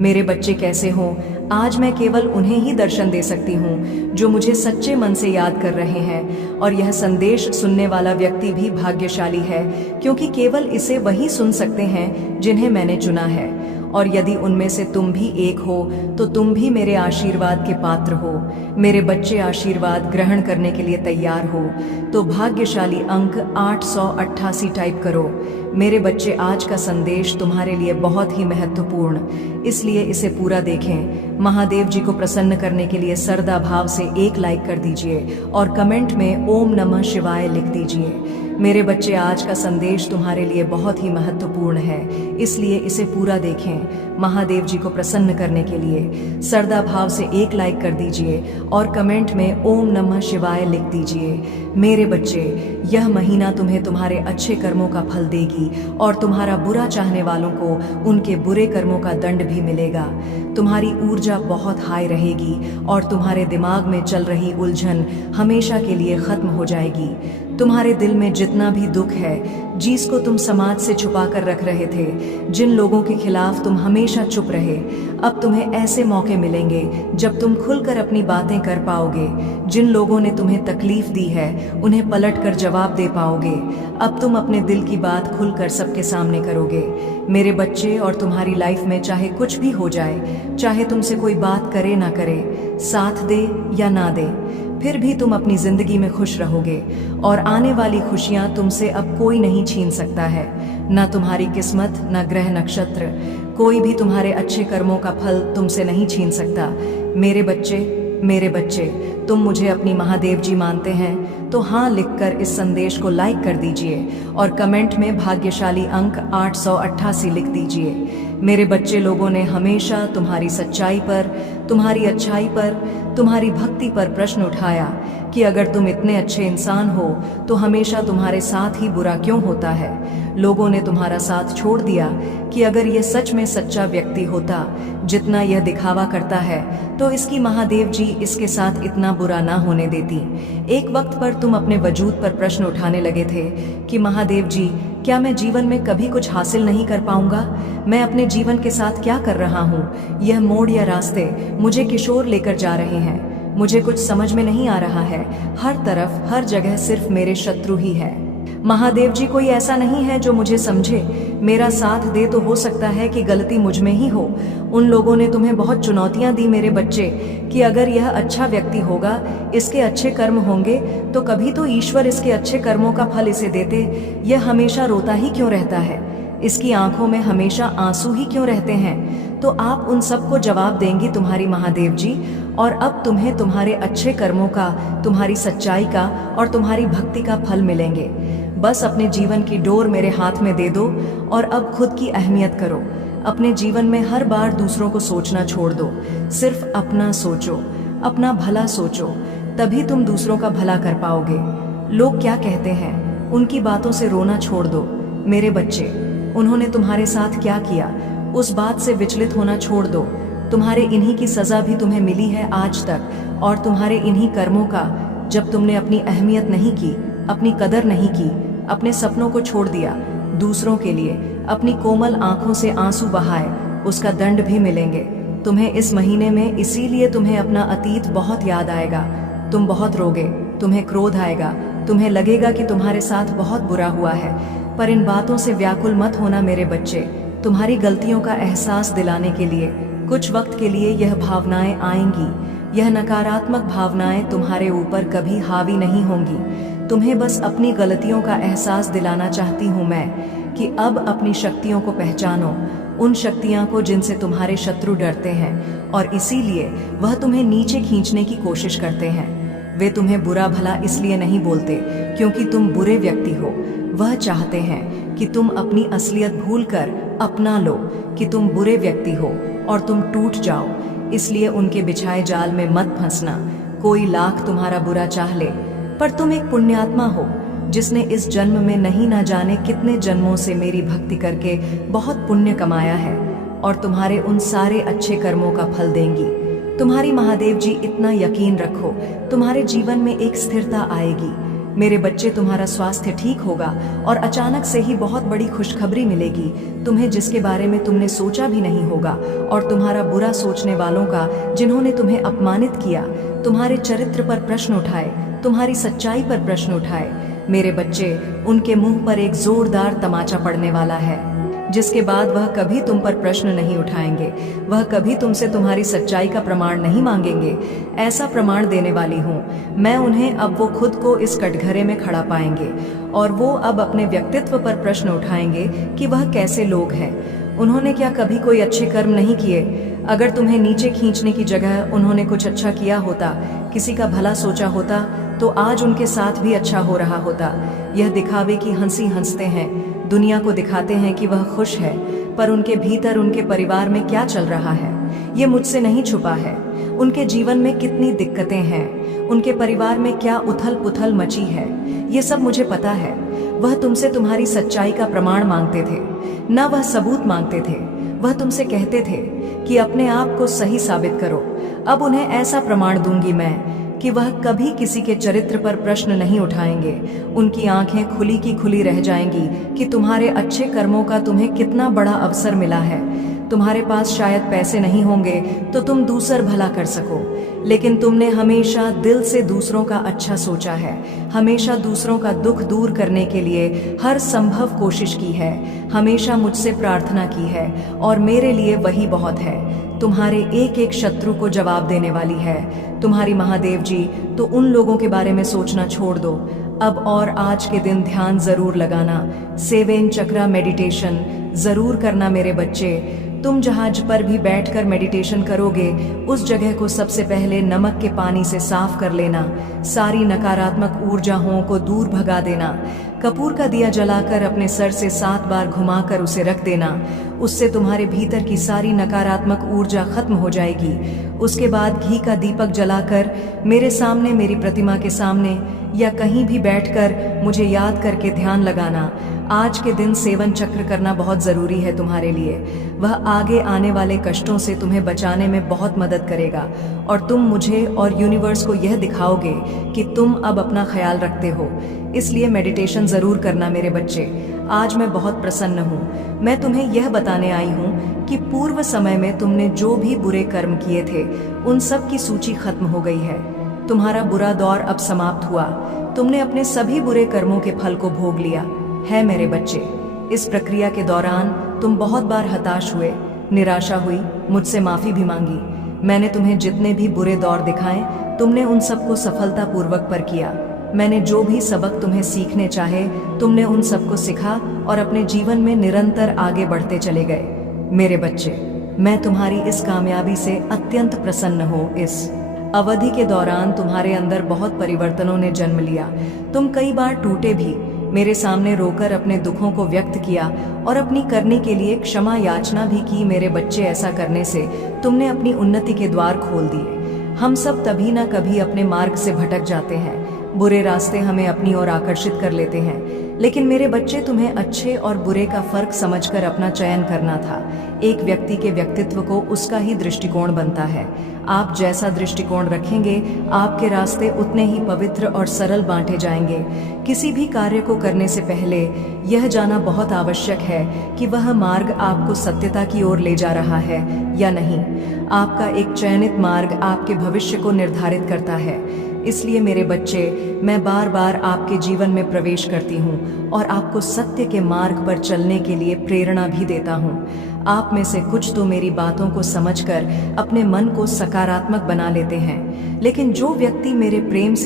मेरे बच्चे कैसे हों, आज मैं केवल उन्हें ही दर्शन दे सकती हूँ जो मुझे सच्चे मन से याद कर रहे हैं। और यह संदेश सुनने वाला व्यक्ति भी भाग्यशाली है, क्योंकि केवल इसे वही सुन सकते हैं जिन्हें मैंने चुना है। और यदि उनमें से तुम भी एक हो तो तुम भी मेरे आशीर्वाद के पात्र हो। मेरे बच्चे, आशीर्वाद ग्रहण करने के लिए तैयार हो तो भाग्यशाली अंक 888 टाइप करो। मेरे बच्चे, आज का संदेश तुम्हारे लिए बहुत ही महत्वपूर्ण, इसलिए इसे पूरा देखें। महादेव जी को प्रसन्न करने के लिए श्रद्धा भाव से एक लाइक कर दीजिए और कमेंट में ओम नमः शिवाय लिख दीजिए। मेरे बच्चे, आज का संदेश तुम्हारे लिए बहुत ही महत्वपूर्ण है, इसलिए इसे पूरा देखें। महादेव जी को प्रसन्न करने के लिए श्रद्धा भाव से एक लाइक कर दीजिए और कमेंट में ओम नमः शिवाय लिख दीजिए। मेरे बच्चे, यह महीना तुम्हें तुम्हारे अच्छे कर्मों का फल देगी और तुम्हारा बुरा चाहने वालों को उनके बुरे कर्मों का दंड भी मिलेगा। तुम्हारी ऊर्जा बहुत हाई रहेगी और तुम्हारे दिमाग में चल रही उलझन हमेशा के लिए खत्म हो जाएगी। तुम्हारे दिल में जितना भी दुख है, जिसको तुम समाज से छुपा कर रख रहे थे, जिन लोगों के खिलाफ तुम हमेशा चुप रहे, अब तुम्हें ऐसे मौके मिलेंगे जब तुम खुलकर अपनी बातें कर पाओगे। जिन लोगों ने तुम्हें तकलीफ दी है उन्हें पलट कर जवाब दे पाओगे। अब तुम अपने दिल की बात खुलकर सबके सामने करोगे। मेरे बच्चे, और तुम्हारी लाइफ में चाहे कुछ भी हो जाए, चाहे तुमसे कोई बात करे ना करे, साथ दे या ना दे, फिर भी तुम अपनी जिंदगी में खुश रहोगे और आने वाली खुशियां तुमसे अब कोई नहीं छीन सकता है। ना तुम्हारी किस्मत, ना ग्रह नक्षत्र, कोई भी तुम्हारे अच्छे कर्मों का फल तुमसे नहीं छीन सकता। मेरे बच्चे, तुम मुझे अपनी महादेव जी मानते हैं तो हाँ लिखकर इस संदेश को लाइक कर दीजिए और कमेंट में भाग्यशाली अंक 888 लिख दीजिए। मेरे बच्चे, लोगों ने हमेशा तुम्हारी सच्चाई पर, तुम्हारी अच्छाई पर, तुम्हारी भक्ति पर प्रश्न उठाया कि अगर तुम इतने अच्छे इंसान हो तो हमेशा तुम्हारे साथ ही बुरा क्यों होता है। लोगों ने तुम्हारा साथ छोड़ दिया कि अगर यह सच में सच्चा व्यक्ति होता जितना यह दिखावा करता है तो इसकी महादेव जी इसके साथ इतना बुरा ना होने देती। एक वक्त पर तुम अपने वजूद पर प्रश्न उठाने लगे थे कि महादेव जी, क्या मैं जीवन में कभी कुछ हासिल नहीं कर पाऊंगा? मैं अपने जीवन के साथ क्या कर रहा हूँ? यह मोड़ या रास्ते मुझे किशोर लेकर जा रहे हैं। मुझे कुछ समझ में नहीं आ रहा है। हर तरफ, हर जगह सिर्फ मेरे शत्रु ही है। महादेव जी, कोई ऐसा नहीं है जो मुझे समझे, मेरा साथ दे तो हो सकता है कि गलती मुझ में ही हो। उन लोगों ने तुम्हें बहुत चुनौतियां दी मेरे बच्चे कि अगर यह अच्छा व्यक्ति होगा, इसके अच्छे कर्म होंगे तो कभी तो ईश्वर इसके अच्छे कर्मों का फल इसे देते। यह हमेशा रोता ही क्यों रहता है? इसकी आंखों में हमेशा आंसू ही क्यों रहते हैं? तो आप उन सबको जवाब देंगी तुम्हारी महादेव जी, और अब तुम्हें तुम्हारे अच्छे कर्मों का, तुम्हारी सच्चाई का और तुम्हारी भक्ति का फल मिलेंगे। बस अपने जीवन की डोर मेरे हाथ में दे दो और अब खुद की अहमियत करो। अपने जीवन में हर बार दूसरों को सोचना छोड़ दो, सिर्फ अपना सोचो, अपना भला सोचो, तभी तुम दूसरों का भला कर पाओगे। लोग क्या कहते हैं, उनकी बातों से रोना छोड़ दो। मेरे बच्चे, उन्होंने तुम्हारे साथ क्या किया, उस बात से विचलित होना छोड़ दो। तुम्हारे इन्हीं की सजा भी तुम्हें मिली है आज तक, और तुम्हारे इन्हीं कर्मों का, जब तुमने अपनी अहमियत नहीं की, अपनी कदर नहीं की, अपने सपनों को छोड़ दिया, दूसरों के लिए अपनी कोमल आंखों से आंसू बहाए, उसका दंड भी मिलेंगे तुम्हें इस महीने में। इसीलिए तुम्हें अपना अतीत बहुत याद आएगा, तुम बहुत रोगे, तुम्हें क्रोध आएगा, तुम्हें लगेगा कि तुम्हारे साथ बहुत बुरा हुआ है। पर इन बातों से व्याकुल मत होना मेरे बच्चे। तुम्हारी गलतियों का एहसास दिलाने के लिए कुछ वक्त के लिए यह भावनाएं आएंगी। यह नकारात्मक भावनाएं तुम्हारे ऊपर कभी हावी नहीं होंगी। तुम्हें बस अपनी गलतियों का एहसास दिलाना चाहती हूँ मैं कि अब अपनी शक्तियों को पहचानो, उन शक्तियाँ को जिनसे तुम्हारे शत्रु डरते हैं और इसीलिए वह तुम्हें नीचे खींचने की कोशिश करते हैं। वे तुम्हें बुरा भला इसलिए नहीं बोलते क्योंकि तुम बुरे व्यक्ति हो। वह चाहते हैं कि तुम अपनी असलियत भूलकर अपना लो कि तुम बुरे व्यक्ति हो और तुम टूट जाओ। इसलिए उनके बिछाए जाल में मत फंसना। कोई लाख तुम्हारा बुरा चाह ले, पर तुम एक पुण्यात्मा हो जिसने इस जन्म में नहीं ना जाने कितने जन्मों से मेरी भक्ति करके बहुत पुण्य कमाया है, और तुम्हारे उन सारे अच्छे कर्मों का फल देंगी। तुम्हारी महादेव जी, इतना यकीन रखो, तुम्हारे जीवन में एक स्थिरता आएगी। मेरे बच्चे, तुम्हारा स्वास्थ्य ठीक होगा और अचानक से ही बहुत बड़ी खुशखबरी मिलेगी तुम्हें, जिसके बारे में तुमने सोचा भी नहीं होगा। और तुम्हारा बुरा सोचने वालों का, जिन्होंने तुम्हें अपमानित किया, तुम्हारे चरित्र पर प्रश्न उठाए, तुम्हारी सच्चाई पर प्रश्न उठाए, मेरे बच्चे, उनके मुंह पर एक जोरदार तमाचा पड़ने वाला है, जिसके बाद वह कभी तुम पर प्रश्न नहीं उठाएंगे। वह कभी तुमसे तुम्हारी सच्चाई का प्रमाण नहीं मांगेंगे। ऐसा प्रमाण देने वाली हूँ मैं उन्हें, अब वो खुद को इस कटघरे में खड़ा पाएंगे और वो अब अपने व्यक्तित्व पर प्रश्न उठाएंगे कि वह कैसे लोग हैं। उन्होंने क्या कभी कोई अच्छे कर्म नहीं किए? अगर तुम्हें नीचे खींचने की जगह उन्होंने कुछ अच्छा किया होता, किसी का भला सोचा होता, तो आज उनके साथ भी अच्छा हो रहा होता। यह दिखावे की हंसी हंसते हैं, दुनिया को दिखाते हैं कि वह खुश है, पर उनके भीतर उनके परिवार में क्या चल रहा है ये मुझसे नहीं छुपा है। उनके जीवन में कितनी दिक्कतें हैं, उनके परिवार में क्या उथल पुथल मची है, ये सब मुझे पता है। वह तुमसे तुम्हारी सच्चाई का प्रमाण मांगते थे, न वह सबूत मांगते थे। वह तुमसे कहते थे कि अपने आप को सही साबित करो। अब उन्हें ऐसा प्रमाण दूंगी मैं कि वह कभी किसी के चरित्र पर प्रश्न नहीं उठाएंगे। उनकी आंखें खुली की खुली रह जाएंगी कि तुम्हारे अच्छे कर्मों का तुम्हें कितना बड़ा अवसर मिला है। तुम्हारे पास शायद पैसे नहीं होंगे तो तुम दूसर भला कर सको, लेकिन तुमने हमेशा दिल से दूसरों का अच्छा सोचा है, हमेशा दूसरों का दुख दूर करने के लिए हर संभव कोशिश की है, हमेशा मुझसे प्रार्थना की है और मेरे लिए वही बहुत है। तुम्हारे एक एक शत्रु को जवाब देने वाली है तुम्हारी महादेव जी। तो उन लोगों के बारे में सोचना छोड़ दो अब, और आज के दिन ध्यान जरूर लगाना, 7 चक्रा मेडिटेशन जरूर करना मेरे बच्चे। तुम जहाज पर भी बैठकर मेडिटेशन करोगे, उस जगह को सबसे पहले नमक के पानी से साफ कर लेना, सारी नकारात्मक ऊर्जाओं को दूर भगा देना। कपूर का दिया जलाकर अपने सर से 7 बार घुमाकर उसे रख देना, उससे तुम्हारे भीतर की सारी नकारात्मक ऊर्जा खत्म हो जाएगी। उसके बाद घी का दीपक जलाकर मेरे सामने, मेरी प्रतिमा के सामने या कहीं भी बैठकर मुझे याद करके ध्यान लगाना। आज के दिन 7 चक्र करना बहुत जरूरी है तुम्हारे लिए। वह आगे आने वाले कष्टों से तुम्हें बचाने में बहुत मदद करेगा और तुम मुझे और यूनिवर्स को यह दिखाओगे कि तुम अब अपना ख्याल रखते हो। इसलिए मेडिटेशन जरूर करना मेरे बच्चे। आज मैं बहुत प्रसन्न हूँ। मैं तुम्हें यह बताने आई हूँ कि पूर्व समय में तुमने जो भी बुरे कर्म किए थे, उन सब की सूची खत्म हो गई है। तुम्हारा बुरा दौर अब समाप्त हुआ। तुमने अपने सभी बुरे कर्मों के फल को भोग लिया है मेरे बच्चे। इस प्रक्रिया के दौरान तुम बहुत बार हताश हुए, निराशा हुई, मुझसे माफी भी मांगी। मैंने तुम्हें जितने भी बुरे दौर दिखाए, तुमने उन सबको सफलतापूर्वक पर किया। मैंने जो भी सबक तुम्हें सीखने चाहे, तुमने उन सबको सीखा और अपने जीवन में निरंतर आगे बढ़ते चले गए मेरे बच्चे। मैं तुम्हारी इस कामयाबी से अत्यंत प्रसन्न हूँ। इस अवधि के दौरान तुम्हारे अंदर बहुत परिवर्तनों ने जन्म लिया। तुम कई बार टूटे भी, मेरे सामने रोकर अपने दुखों को व्यक्त किया और अपनी करने के लिए क्षमा याचना भी की मेरे बच्चे। ऐसा करने से तुमने अपनी उन्नति के द्वार खोल दिए। हम सब तभी न कभी अपने मार्ग से भटक जाते हैं, बुरे रास्ते हमें अपनी ओर आकर्षित कर लेते हैं, लेकिन मेरे बच्चे, तुम्हें अच्छे और बुरे का फर्क समझकर अपना चयन करना था। एक व्यक्ति के व्यक्तित्व को उसका ही दृष्टिकोण बनता है। आप जैसा दृष्टिकोण रखेंगे, आपके रास्ते उतने ही पवित्र और सरल बांटे जाएंगे। किसी भी कार्य को करने से पहले यह जानना बहुत आवश्यक है कि वह मार्ग आपको सत्यता की ओर ले जा रहा है या नहीं। आपका एक चयनित मार्ग आपके भविष्य को निर्धारित करता है। इसलिए मेरे बच्चे, मैं बार बार आपके जीवन में प्रवेश करती हूँ और आपको सत्य के मार्ग पर चलने के लिए प्रेरणा भी देता हूँ। आप में से कुछ तो मेरी बातों को समझकर अपने मन को सकारात्मक बना लेते हैं, लेकिन जो व्यक्ति मेरे प्रेम से